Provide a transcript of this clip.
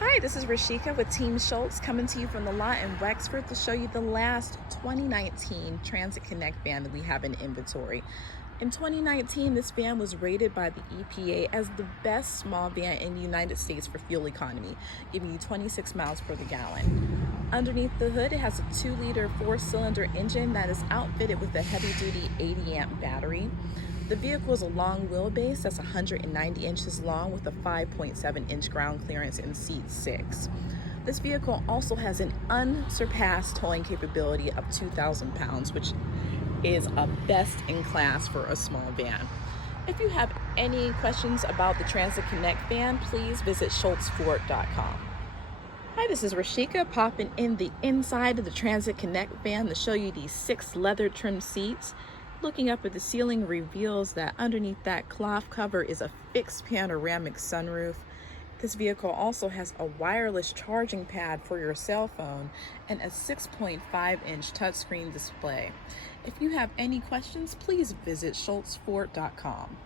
Hi, this is Rashika with Team Shults coming to you from the lot in Wexford to show you the last 2019 Transit Connect van that we have in inventory. In 2019, this van was rated by the EPA as the best small van in the United States for fuel economy, giving you 26 miles per the gallon. Underneath the hood, it has a 2-liter 4-cylinder engine that is outfitted with a heavy-duty 80-amp battery. The vehicle is a long wheelbase that's 190 inches long with a 5.7-inch ground clearance in seat 6. This vehicle also has an unsurpassed towing capability of 2,000 pounds, which is a best in class for a small van. If you have any questions about the Transit Connect van, please visit schultzford.com. Hi, this is Rashika popping in the inside of the Transit Connect van to show you these 6 leather trim seats. Looking up at the ceiling reveals that underneath that cloth cover is a fixed panoramic sunroof. This vehicle also has a wireless charging pad for your cell phone and a 6.5-inch touchscreen display. If you have any questions, please visit schultzford.com.